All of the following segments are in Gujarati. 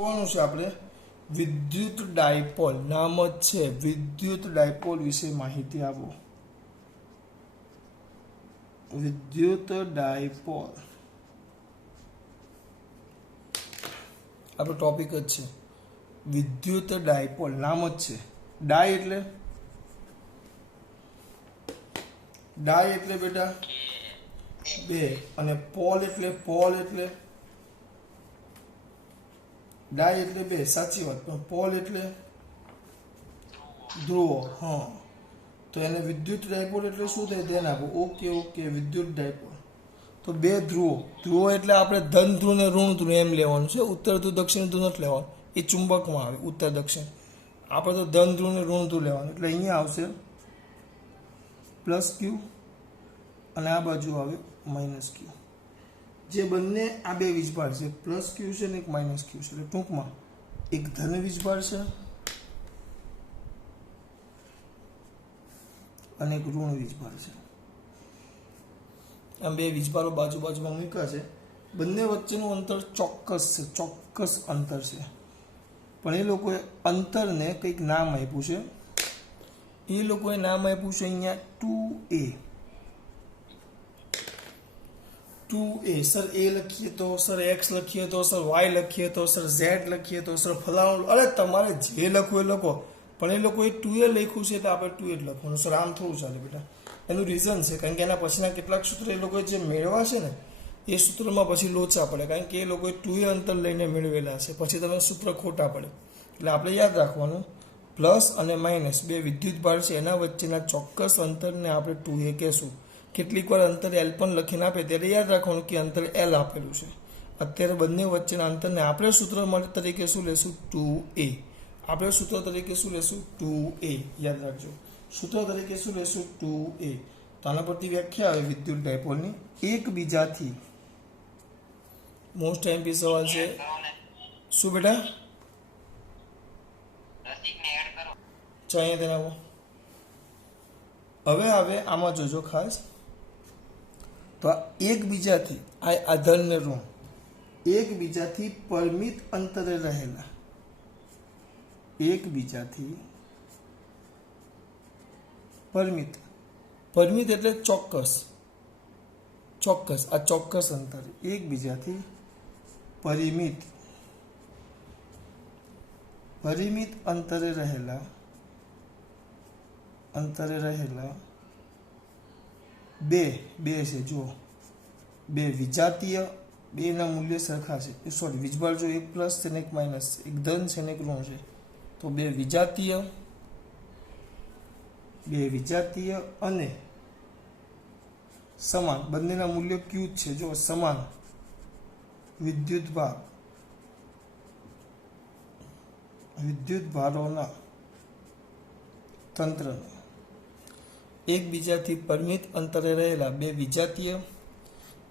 જોવાનું છે આપણે વિદ્યુત ડાયપોલ. નામ જ છે વિદ્યુત ડાયપોલ વિશે માહિતી આપો. વિદ્યુત ડાયપોલ આપણો ટોપિક જ છે. વિદ્યુત ડાયપોલ નામ જ છે. ડાય એટલે બેટા બે, અને પોલ એટલે ડાય એટલે બે, સાચી વાત. પણ પોલ એટલે ધ્રુવો. હા, તો એને વિદ્યુત ડાયપોલ એટલે શું થાય ધ્યાન આપો. ઓકે વિદ્યુત ડાયપોલ તો બે ધ્રુવો એટલે આપણે ધન ધ્રુવ ને ઋણ ધ્રુવ એમ લેવાનું છે. ઉત્તર ધ્રુવ દક્ષિણ ધ્રુવ નથી લેવાનું, એ ચુંબકમાં આવે ઉત્તર દક્ષિણ. આપણે તો ધન ધ્રુવ ને ઋણ ધ્રુવ લેવાનું. એટલે અહીંયા આવશે પ્લસ ક્યુ અને આ બાજુ આવે માઇનસ ક્યુ. જે બંને આ બે વીજભાર છે, પ્લસ ક્યુ છે ને એક માઇનસ ક્યુ છે. એટલે ટૂંકમાં એક ધન વીજભાર છે અને એક ઋણ વીજભાર છે. આમ બે વીજભારો બાજુમાં મૂક્યા છે. બંને વચ્ચેનું અંતર ચોક્કસ અંતર છે. પણ એ લોકોએ અંતરને કંઈક નામ આપ્યું છે. અહીંયા 2a. સર એ લખીએ તો, સર એક્સ લખીએ તો, સર વાય લખીએ તો, સર ઝેડ લખીએ તો, સર ફલાણું. અરે તમારે જે લખવું એ લખો, પણ એ લોકોએ 2a લખ્યું છે તો આપણે 2a જ લખવાનું. સર આમ થોડું ચાલે બેટા. એનું રીઝન છે કારણ કે એના પછીના કેટલાક સૂત્ર એ લોકોએ જે મેળવા છે ને એ સૂત્રમાં પછી લોચા પડે, કારણ કે એ લોકોએ 2a અંતર લઈને મેળવેલા છે. પછી તમે સૂત્ર ખોટા પડે. એટલે આપણે યાદ રાખવાનું, પ્લસ અને માઇનસ બે વિદ્યુત ભાર છે, એના વચ્ચેના ચોક્કસ અંતરને આપણે 2a કહેશું. કેટલીક વાર અંતર એલ પણ લખીને આપે ત્યારે યાદ રાખવાનું કે અંતર એલ આપેલું છે. અત્યારે બંને વચ્ચેના અંતરને આપણે સૂત્ર તરીકે શું લેશું? 2a. આપણે સૂત્ર તરીકે શું લેશું? 2a. યાદ રાખજો, સૂત્ર તરીકે શું લેશું? 2a. તો આના પરથી વ્યાખ્યા આવે વિદ્યુત ડાયપોલની. એકબીજાથી, મોસ્ટ ટાઈમ સવાલ છે. શું બેટા? ચાલો તેને આવો. હવે આવે આમાં જોજો ખાસ. તો એકબીજાથી આ ધન ને ઋણ એકબીજાથી પરિમિત અંતરે રહેલા, એકબીજાથી પરિમિત એટલે ચોક્કસ. આ ચોક્કસ અંતર એકબીજાથી પરિમિત અંતરે રહેલા બે છે. જો બે વિજાતીય, બેના મૂલ્ય સરખા છે. સોરી, વીજભાર જો એક પ્લસ છે ને એક માઇનસ, એક ધન છે ને એક ઋણ છે, તો બે વિજાતીય અને સમાન, બંનેના મૂલ્ય ક્યુ જ છે. જો સમાન વિદ્યુત ભારોના તંત્રને એકબીજાથી પરિમિત અંતરે રહેલા બે વિજાતીય,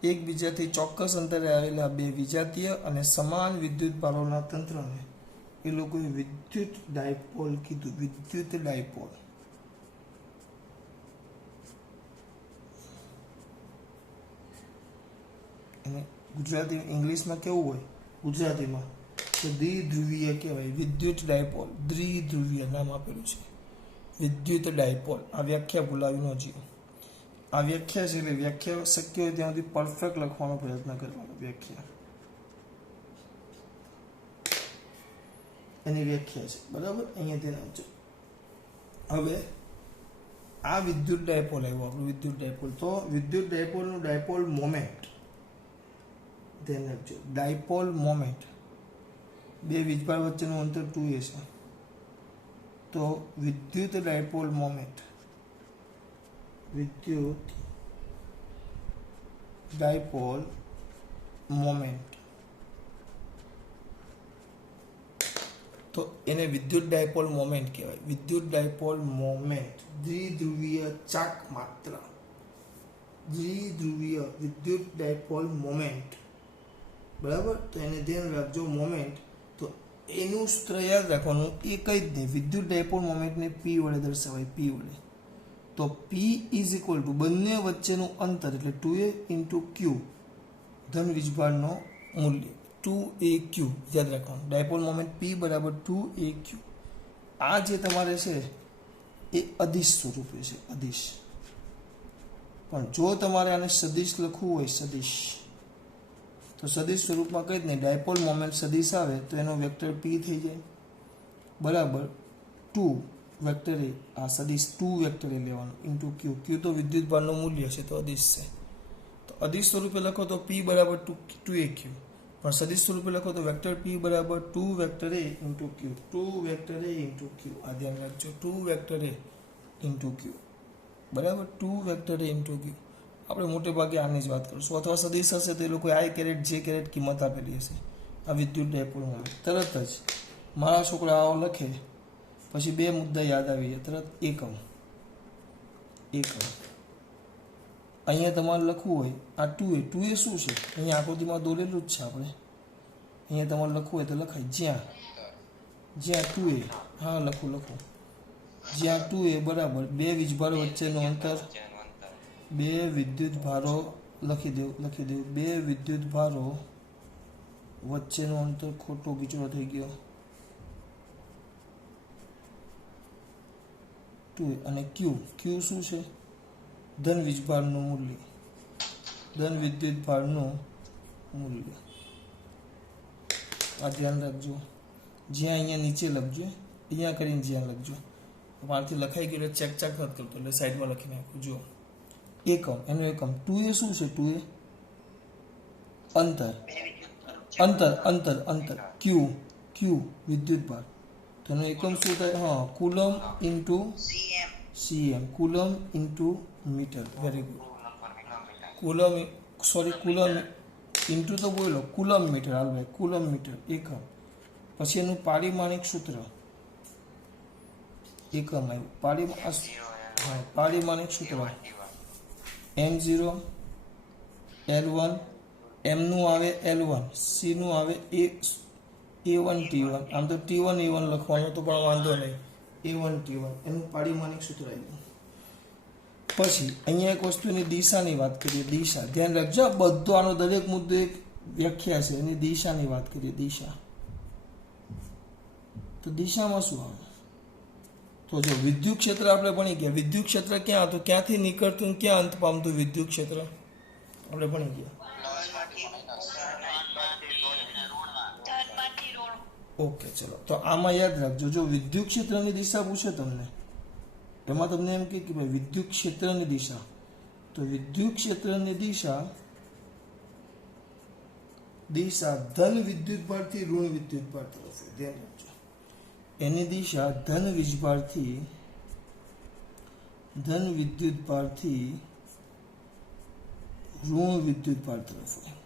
એકબીજાથી ચોક્કસ અંતરે આવેલા બે વિજાતીય અને સમાન વિદ્યુત ભારોના તંત્રને એ લોકોએ વિદ્યુત ડાયપોલ કીધું. વિદ્યુત ડાયપોલ. અને ગુજરાતી ઇંગ્લિશમાં કેવું હોય? ગુજરાતીમાં તો દ્વિધ્રુવીય કહેવાય. વિદ્યુત ડાયપોલ દ્વિધ્રુવીય નામ આપેલું છે. વિદ્યુત ડાયપોલ. આ વ્યાખ્યા ભૂલાવી ન જોઈએ. આ વ્યાખ્યા છે એટલે વ્યાખ્યા શક્ય હોય ત્યાં સુધી પરફેક્ટ લખવાનો પ્રયત્ન કરવાનો. વ્યાખ્યા એની વ્યાખ્યા છે, બરાબર? અહીંયા ધ્યાન આપજો. હવે આ વિદ્યુત ડાયપોલ આવ્યો આપણું વિદ્યુત ડાયપોલ. તો વિદ્યુત ડાયપોલનું ડાયપોલ મોમેન્ટ ધ્યાન રાખજો. ડાયપોલ મોમેન્ટ બે વીજભાર વચ્ચેનું અંતર 2a છે. તો વિદ્યુત ડાયપોલ મોમેન્ટ તો એને વિદ્યુત ડાયપોલ મોમેન્ટ કહેવાય. વિદ્યુત ડાયપોલ મોમેન્ટ દ્વિધ્રુવીય ચાક માત્રા, દ્વિધ્રુવીય વિદ્યુત ડાયપોલ મોમેન્ટ, બરાબર? તો એને ધ્યાન રાખજો. મોમેન્ટ તો એનું સૂત્ર યાદ રાખવાનું. એ કઈ જ નહીં, વિદ્યુત ડાયપોલ મોમેન્ટને P વડે દર્શાવાય. P વડે. તો P ઇઝ ઇક્વલ ટુ બંને વચ્ચેનું અંતર એટલે 2a × Q ધન વીજભારનો મૂલ્ય. 2AQ યાદ રાખવાનું. ડાયપોલ મોમેન્ટ P બરાબર 2AQ. આ જે તમારે છે એ અદિશ સ્વરૂપે છે, અદિશ. પણ જો તમારે આને સદિશ લખવું હોય, સદિશ, તો સદિશ સ્વરૂપમાં કંઈ જ નહીં. ડાયપોલ મોમેન્ટ સદિશ આવે તો એનો વેક્ટર P થઈ જાય બરાબર 2 વેક્ટર એ, આ સદિશ 2 વેક્ટર એ લેવાનું ઇન્ટુ Q. Q તો વિદ્યુતભારનું મૂલ્ય છે તો અદિશ છે. તો અદિશ સ્વરૂપે લખો તો P બરાબર 2AQ. પણ સદિશ સ્વરૂપે લખો તો વેક્ટર P બરાબર 2 વેક્ટર એ ઇન્ટુ Q. 2 વેક્ટર એ ઇન્ટુ Q. આ ધ્યાન રાખજો, 2 વેક્ટર એ ઇન્ટુ Q બરાબર, 2 વેક્ટર એ ઇન્ટુ Q. આપણે મોટે ભાગે આની જ વાત કરીશું. અથવા સદિશ હશે તો એ લોકો I કેરેટ J કેરેટ કિંમત આપેલી હશે. આ વિદ્યુત ડાયપોલ મોમેન્ટ તરત જ મારા છોકરા આવો લખે પછી બે મુદ્દા યાદ આવી જાય તરત. એકમ, એકમ. અહીંયા તમારે લખવું હોય આ 2A. 2A શું છે? અહીંયા આકૃતિમાં દોરેલું જ છે આપણે. અહીંયા તમારે લખવું હોય તો લખાય જ્યાં 2A. હા લખું. જ્યાં 2A બરાબર બે વીજભારો વચ્ચેનું અંતર, બે વિદ્યુત ભારો લખી દેવું. બે વિદ્યુત ભારો વચ્ચેનું અંતર ખોટો ગીચડો થઈ ગયો 2A. અને Q શું છે? ધન વીજભારનું મૂલ્ય, ધન વિદ્યુત ભારનું મૂલ્ય. આ ધ્યાન રાખજો. જ્યાં અહીંયા નીચે લખજો, અહીંયા કરીને જ્યાં લખજો. મારાથી લખાઈ ગયું એટલે ચેક નથી કરતો એટલે સાઈડમાં લખી નાખું. જુઓ એકમ, એનું એકમ 2A શું છે? 2A અંતર Q વિદ્યુત ભાર. તો એનું એકમ શું થાય? હા, coulomb into cm, coulomb into meter. Very good. Coulomb into તો બોલો કુલમ મીટર. હાલ ભાઈ, કુલમ મીટર એકમ. પછી એનું પારિમાણિક સૂત્ર એકમ આવ્યું. પારિમાણિક સૂત્ર m0 L1, m નું આવે L1, c નું આવે A1 T1. આમ તો T1 A1 લખવાનું તો પણ વાંધો નહીં, A1 T1 એનું પારિમાણિક સૂત્ર આવ્યું. પછી અહીંયા એક વસ્તુની દિશાની વાત કરીએ. દિશા ધ્યાન રાખજો, બધો આનો દરેક મુદ્દો એક વ્યાખ્યા છે. એની દિશાની વાત કરીએ. દિશા, તો દિશામાં શું આવે? તો જો વિદ્યુત ક્ષેત્ર આપણે ભણી ગયા. વિદ્યુત ક્ષેત્ર ક્યાં હતું? ક્યાંથી નીકળતું ક્યાં અંત પામતું વિદ્યુત ક્ષેત્ર આપણે ભણી ગયા. ઓકે, ચલો. તો આમાં યાદ રાખજો, જો વિદ્યુત ક્ષેત્રની દિશા પૂછે તમને, એમાં તમને એમ કે ભાઈ વિદ્યુત ક્ષેત્રની દિશા, તો વિદ્યુત ક્ષેત્રની દિશા ધન વિદ્યુત ભારથી ઋણ વિદ્યુત ભાર તરફ. ધ્યાન રાખજો, એની દિશા ધન વીજભારથી ઋણ વિદ્યુત ભાર તરફ હોય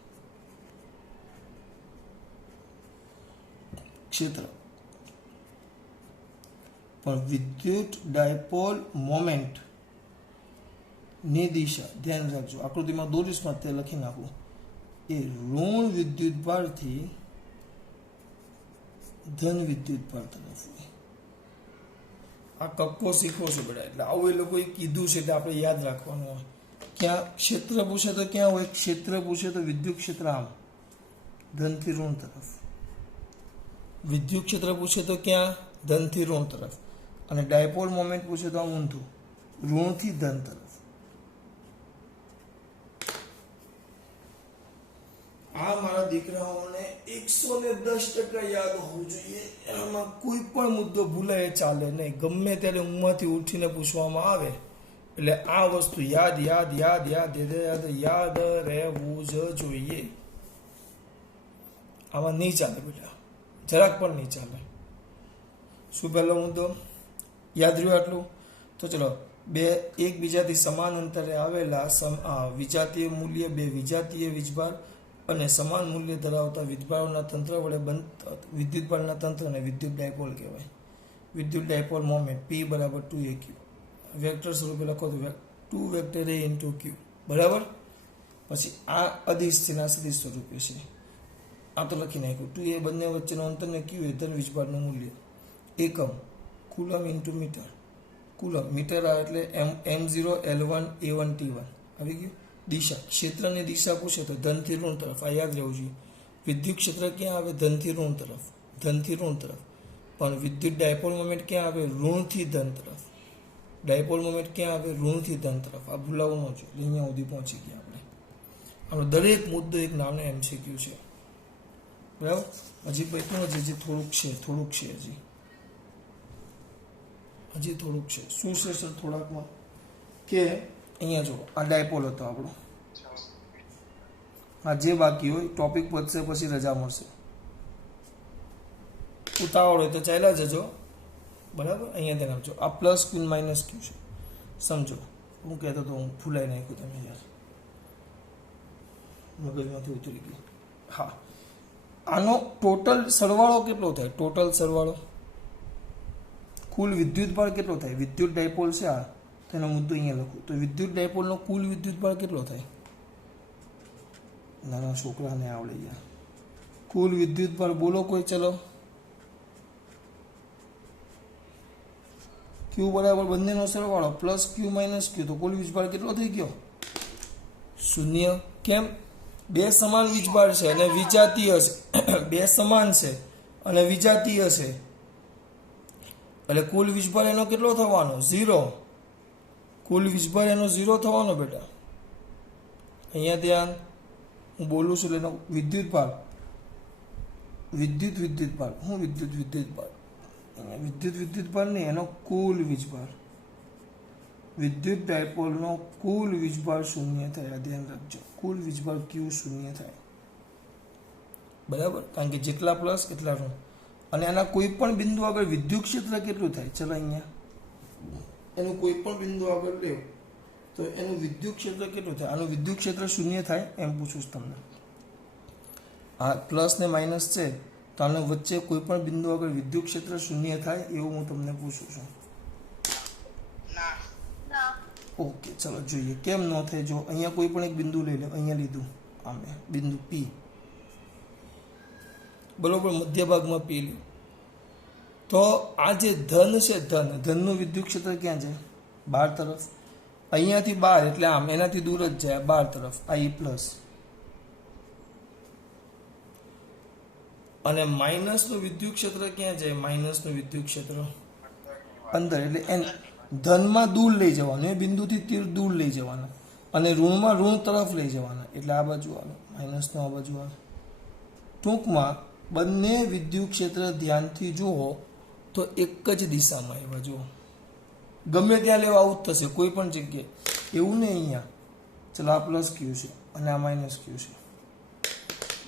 ક્ષેત્ર. પણ વિદ્યુત ડાયપોલ મોમેન્ટ ની દિશા ધ્યાન રાખજો, આકૃતિમાં દોરીશમાં તે લખી નાખું, એ ઋણ વિદ્યુત ભારથી ધન વિદ્યુત ભાર તરફ હોય. આ કક્કો શીખવો છે બેટા. એટલે આવું એ લોકોએ કીધું છે એટલે આપણે યાદ રાખવાનું હોય. ક્યાં ક્ષેત્ર પૂછે તો ક્યાં હોય? ક્ષેત્ર પૂછે તો વિદ્યુત ક્ષેત્ર આમ ધનથી ઋણ તરફ. વિદ્યુત ક્ષેત્ર પૂછે તો ક્યાં? ધનથી ઋણ તરફ. અને ડાયપોલ મોમેન્ટ પૂછે તો આમ ઊંધું, ઋણથી ધન તરફ. આ મારા દીકરાઓને 110% યાદ હોવું જોઈએ. એમાં કોઈ પણ મુદ્દો ભૂલાય ચાલે નહીં. ગમે ત્યારે ઊંઘમાંથી ઉઠીને પૂછવામાં આવે એટલે આ વસ્તુ યાદ રહેવું જ જોઈએ. આમાં નહીં ચાલે બેટા, જરાક પણ નહીં ચાલે. શું પહેલો મુદ્દો યાદ રહ્યો આટલું? તો ચલો, બે એકબીજાથી સમાન અંતરે આવેલા વિજાતીય મૂલ્ય, બે વિજાતીય વીજભાર અને સમાન મૂલ્ય ધરાવતા વીજભારોના તંત્ર વડે વિદ્યુતભારના તંત્રને વિદ્યુત ડાયપોલ કહેવાય. વિદ્યુત ડાયપોલ મોમેન્ટ P બરાબર 2AQ. વેક્ટર સ્વરૂપે લખો તો 2 વેક્ટર A ઇન્ટુ Q બરાબર. પછી આ અદિશ છે, સદિશ સ્વરૂપે છે. આ તો લખી નાખ્યું. 2A બંને વચ્ચેનો અંતરને Q એ ધન વીજભારનું મૂલ્ય. એકમ coulomb into meter. Coulomb meter આ એટલે m0 L1 A1 T1 આવી ગયું. દિશા ક્ષેત્રની દિશા પૂછે તો ધનથી ઋણ તરફ. આ યાદ રહેવું જોઈએ. विद्युत क्षेत्र क्या आवे धन थी ऋण तरफ, धन थी ऋण तरफ, पण विद्युत डायपोल मोमेंट क्या आवे ऋण थी धन तरफ, डायपोल मोमेंट क्या आवे ऋण थी धन तरफ। आ भूलावू न જોઈએ, અહીંયા સુધી પહોંચી ગયા આપણે। આપણો દરેક મુદ્દો એક નાનો એમસીક્યુ છે, બરાબર। હજી પૈતું હજી થોડુંક છે હજી થોડુંક છે। શું છે સર થોડાકમાં કે અહીંયા જો આ ડાયપોલ હતો આપણો, આ જે બાકી હોય ટોપિક પતશે પછી રજા મળશે, ઉતાવળ હોય તો ચાલ્યા જજો, બરાબર। અહીંયા ધ્યાન આપજો, આ પ્લસ ક્યુ માઇનસ ક્યુ છે, સમજો। હું કહેતો તો હું ભૂલાઈ નાખ્યું, તમે યાર મગજમાંથી ઉતરી ગયું। હા, આનો ટોટલ સરવાળો કેટલો થાય? ટોટલ સરવાળો કુલ વિદ્યુત ભાર કેટલો થાય? વિદ્યુત ડાયપોલ છે આ, તેનો મુદ્દો અહીંયા લખું તો વિદ્યુત ડાયપોલનો કુલ વિદ્યુત ભાર કેટલો થાય? નાના છોકરાને આવડે યાર, કુલ વિદ્યુત ભાર બોલો કોઈ, ચલો। ક્યુ બરાબર બંનેનો સરવાળો પ્લસ ક્યુ માઇનસ ક્યુ, તો કુલ વીજભાર કેટલો થઈ ગયો? 0। કેમ? બે સમાન વીજભાર છે અને વિજાતીય છે, બે સમાન છે અને વિજાતીય છે, એટલે કુલ વીજભાર એનો કેટલો થવાનો? 0। કુલ વીજભાર એનો 0 થવાનો બેટા। અહીંયા ધ્યાન, હું બોલું છું એટલે એનો વિદ્યુત ભાર, વિદ્યુત ભાર, હું વિદ્યુત ભાર, વિદ્યુત ભાર નહીં, એનો કુલ વીજભાર, વિદ્યુત ડાયપોલનો કુલ વીજભાર 0 થાય, ધ્યાન રાખજો, કુલ વીજભાર ક્યુ 0 થાય, બરાબર। કારણ કે જેટલા પ્લસ એટલા ઋણ, અને આના કોઈ પણ બિંદુ આગળ વિદ્યુત ક્ષેત્ર કેટલું થાય? ચલો અહીંયા એનું કોઈ પણ બિંદુ આગળ લે તો એનું વિદ્યુત ક્ષેત્ર કેટલું થાય? આનું વિદ્યુત ક્ષેત્ર 0 થાય એમ પૂછું છું તમને। આ પ્લસ ને માઇનસ છે તો આને વચ્ચે કોઈ પણ બિંદુ આગળ વિદ્યુત ક્ષેત્ર 0 થાય એવું હું તમને પૂછું છું। ઓકે, ચલો જોઈએ કેમ ન થાય। જો અહીંયા કોઈ પણ એક બિંદુ લઈ લો, અહીંયા લીધું આમે બિંદુ પી, બરોબર, મધ્ય ભાગમાં પી લ્યું, તો આ જે ધન છે, ધનનું વિદ્યુત ક્ષેત્ર ક્યાં છે? 12 તરફ। અહીંયાથી 12 એટલે આમ એનાથી દૂર જ જાય 12 તરફ, આ ઈ પ્લસ, અને માઇનસનું વિદ્યુત ક્ષેત્ર ક્યાં જાય? માઇનસનું વિદ્યુત ક્ષેત્ર અંદર, એટલે ધનમાં દૂર લઈ જવાનું, એ બિંદુથી તીર દૂર લઈ જવાના, અને ઋણમાં ઋણ તરફ લઈ જવાના, એટલે આ બાજુ આવે, માઇનસનો આ બાજુ આવે। ટૂંકમાં બંને વિદ્યુત ક્ષેત્ર ધ્યાનથી જુઓ તો એક જ દિશામાં એવા જુઓ, ગમે ત્યાં લેવા આવું જ થશે, કોઈ પણ જગ્યાએ એવું નહીં। અહીંયા ચલો આ પ્લસ ક્યુ છે અને આ માઇનસ ક્યુ છે,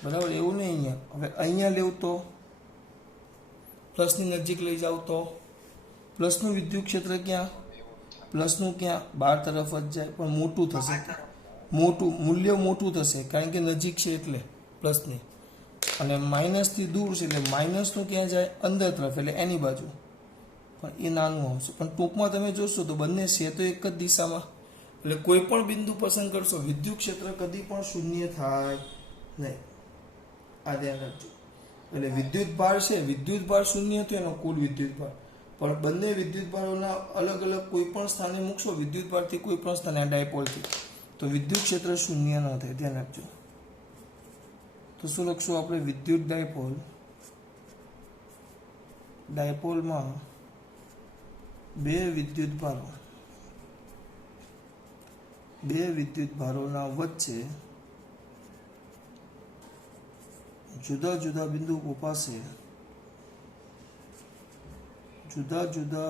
બરાબર, એવું નહીં અહીંયા। હવે અહીંયા લેવું તો પ્લસની નજીક લઈ જાવ તો પ્લસનું વિદ્યુત ક્ષેત્ર ક્યાં? પ્લસનું ક્યાં? 12 તરફ જ જાય, પણ મોટું થશે, મૂલ્ય મોટું થશે, કારણ કે નજીક છે એટલે પ્લસની, અને માઇનસથી દૂર છે એટલે માઇનસનું ક્યાં જાય? અંદર તરફ, એટલે એની બાજુ, પણ એ નાનું આવશે। પણ ટૂંકમાં તમે જોશો તો બંને છે તો એક જ દિશામાં, એટલે કોઈ પણ બિંદુ પસંદ કરશો વિદ્યુત ક્ષેત્ર કદી પણ 0 થાય નહીં, આ ધ્યાન રાખજો। એટલે વિદ્યુત ભાર છે, વિદ્યુત ભાર 0 તો એનો કુલ વિદ્યુત ભાર, પણ બંને વિદ્યુત ભારોના અલગ અલગ કોઈ પણ સ્થાને મૂકશો, વિદ્યુત ભારથી કોઈ પણ સ્થાને ડાયપોલથી, તો વિદ્યુત ક્ષેત્ર 0 ન થાય, ધ્યાન રાખજો। તો શું લખશું આપણે? વિદ્યુત ડાયપોલ, ડાયપોલમાં બે વિદ્યુત ભારોના વચ્ચે જુદા જુદા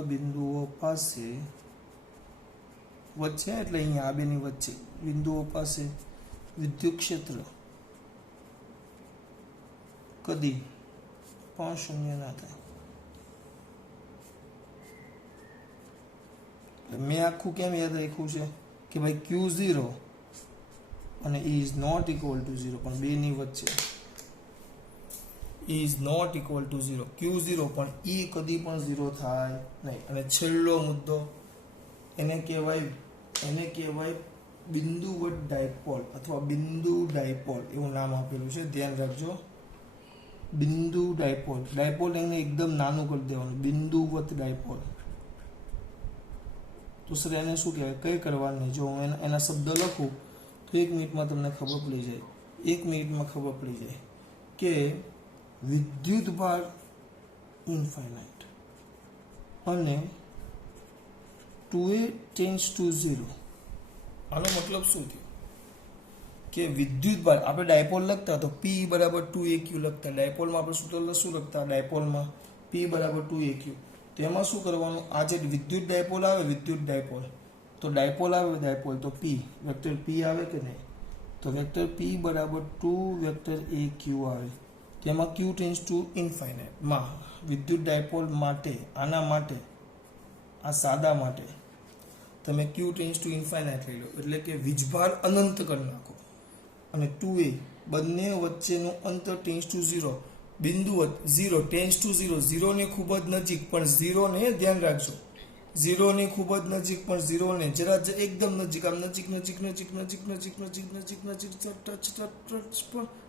બિંદુઓ પાસે વચ્ચે, એટલે અહીંયા આ બેની વચ્ચે બિંદુઓ પાસે વિદ્યુત ક્ષેત્ર કદી પણ 0 ના થાય। મેં આખું કેમ યાદ રાખ્યું છે કે ભાઈ Q0 અને E is not equal to 0, પણ બેની વચ્ચે E is not equal to 0, Q0 પણ E કદી પણ 0 થાય નહીં। અને છેલ્લો મુદ્દો એને કહેવાય બિંદુવત ડાયપોલ અથવા બિંદુ ડાયપોલ, એવું નામ આપેલું છે, ધ્યાન રાખજો। બિંદુ ડાયપોલ, ડાયપોલ એને એકદમ નાનું કરી દેવાનું, બિંદુવત ડાયપોલ। તો સર એને શું કહેવાય? કંઈ કરવાનું? જો હું એના શબ્દ લખું તો 1 મિનિટમાં તમને ખબર પડી જાય, 1 મિનિટમાં ખબર પડી જાય। કે વિદ્યુત ભાર ઇન્ફાઇનાઇટ અને 2a ટેન્ડ્સ ટુ 0. આનો મતલબ શું થયો કે વિદ્યુત ભાર આપણે ડાયપોલ લખતા તો P બરાબર 2aq લખતા. ડાયપોલમાં આપણે સૂત્ર શું લખતા? ડાયપોલમાં P બરાબર 2aq. તો એમાં શું કરવાનું? આ જે વિદ્યુત ડાયપોલ આવે, વિદ્યુત ડાયપોલ, તો ડાયપોલ આવે ડાયપોલ, તો P વેક્ટર P આવે કે નહીં? તો વેક્ટર P બરાબર 2 વેક્ટર aq આવે. તેમાં q ટેન્ડ્સ ટુ ઇન્ફાઇનાઇટ માં વિદ્યુત ડાયપોલ માટે, આના માટે, આ સાદા માટે તમે q ટેન્ડ્સ ટુ ઇન્ફાઇનાઇટ લઈ લો, એટલે કે વીજભાર અનંત કરી નાખો. અને 2a બંને વચ્ચેનું અંતર ટેન્ડ્સ ટુ 0, બિંદુ 0 ટેન્ડ્સ ટુ 0, 0 ની ખૂબ જ નજીક, પણ 0 ને ધ્યાન રાખજો, 0 ની ખૂબ જ નજીક, પણ 0 ને જરા એકદમ નજીક, આમ નજીક નજીક નજીક નજીક નજીક નજીક નજીક નજીક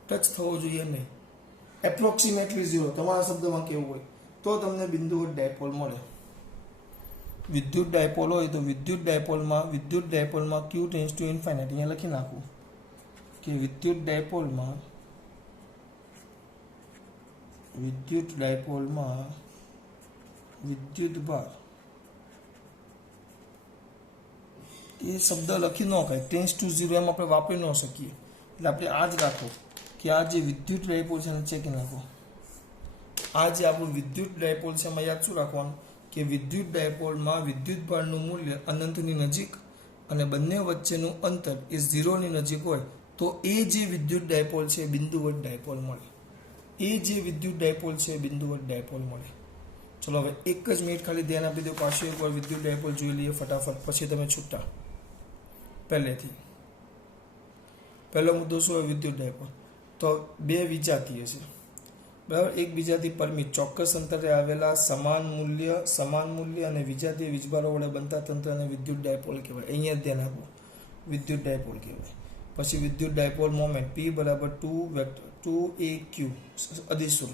ટચ થવો જોઈએ નહીં. એપ્રોક્સિમેટલી 0 તમારા શબ્દમાં કેવું હોય તો તમને બિંદુવત ડાયપોલ મળે. વિદ્યુત ડાયપોલ હોય તો વિદ્યુત ડાયપોલમાં q ટેન્ડ્સ ટુ ઇન્ફાઇનાઇટ અહીંયા લખી નાખું કે વિદ્યુત ડાયપોલમાં વિદ્યુત ભાર એ શબ્દ લખી ન કાંઈ, ટેન્ડ્સ ટુ 0 એમ આપણે વાપરી ન શકીએ. એટલે આપણે આ જ રાખો કે આ જે વિદ્યુત ડાયપોલ છે એને ચેકી નાખો. આ જે આપણું વિદ્યુત ડાયપોલ છે એમાં યાદ શું રાખવાનું કે વિદ્યુત ડાયપોલમાં વિદ્યુત ભારનું મૂલ્ય અનંતની નજીક અને બંને વચ્ચેનું અંતર એ 0 ની નજીક હોય તો એ જે વિદ્યુત ડાયપોલ છે એ બિંદુવત ડાયપોલ મળે. ચલો હવે એક જ મિનિટ ખાલી ધ્યાન આપી દો. પાછું એકવાર વિદ્યુત ડાયપોલ જોઈ લઈએ ફટાફટ, પછી તમે છૂટા. પહેલેથી પહેલો મુદ્દો શું હોય? વિદ્યુત ડાયપોલ. તો બે વિજાતીય છે, બરાબર, એકબીજાથી પરિમિત ચોક્કસ અંતરે આવેલા સમાન મૂલ્ય અને વિજાતીય વીજભારો વડે બનતા તંત્રને વિદ્યુત ડાયપોલ કહેવાય. અહીંયા ધ્યાન આપો, વિદ્યુત ડાયપોલ કહેવાય. પછી વિદ્યુત ડાયપોલ મોમેન્ટ P બરાબર 2aq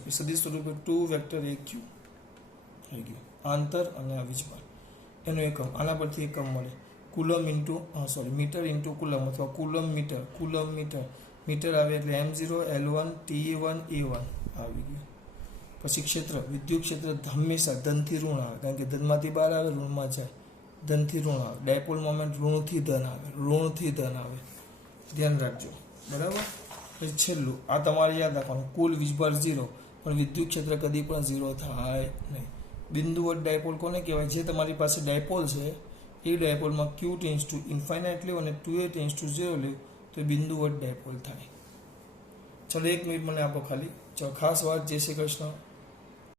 સદિશ સ્વરૂપે 2 વેક્ટર aq થઈ ગયું. આંતર અને આ વીજભાર એનો એકમ, આના પરથી એકમ મળે કુલમ મીટર ઇન્ટુ કુલમ અથવા કુલમ મીટર આવે એટલે m0 l1 t1 a1 આવી ગયું. પછી ક્ષેત્ર, વિદ્યુત ક્ષેત્ર હંમેશા ધનથી ઋણ આવે, કારણ કે ધનમાંથી બહાર આવે ઋણમાં જાય, ધનથી ઋણ આવે. ડાયપોલ મોમેન્ટ ઋણથી ધન આવે, ધ્યાન રાખજો, બરાબર. પછી છેલ્લું આ તમારે યાદ રાખવાનું, કુલ વીજભાર 0 પણ વિદ્યુત ક્ષેત્ર કદી પણ 0 થાય નહીં. બિંદુવત ડાયપોલ કોને કહેવાય? જે તમારી પાસે ડાયપોલ છે એ ડાયપોલમાં q ટેન્ડ્સ ટુ ઇન્ફાઇનાઇટ લેવો અને 2a ટેન્ડ્સ ટુ 0 લેવું તો એ બિંદુવત ડાયપોલ થાય. ચલો એક મિનિટ મને આપો ખાલી. ચલો ખાસ વાત, જય શ્રી કૃષ્ણ.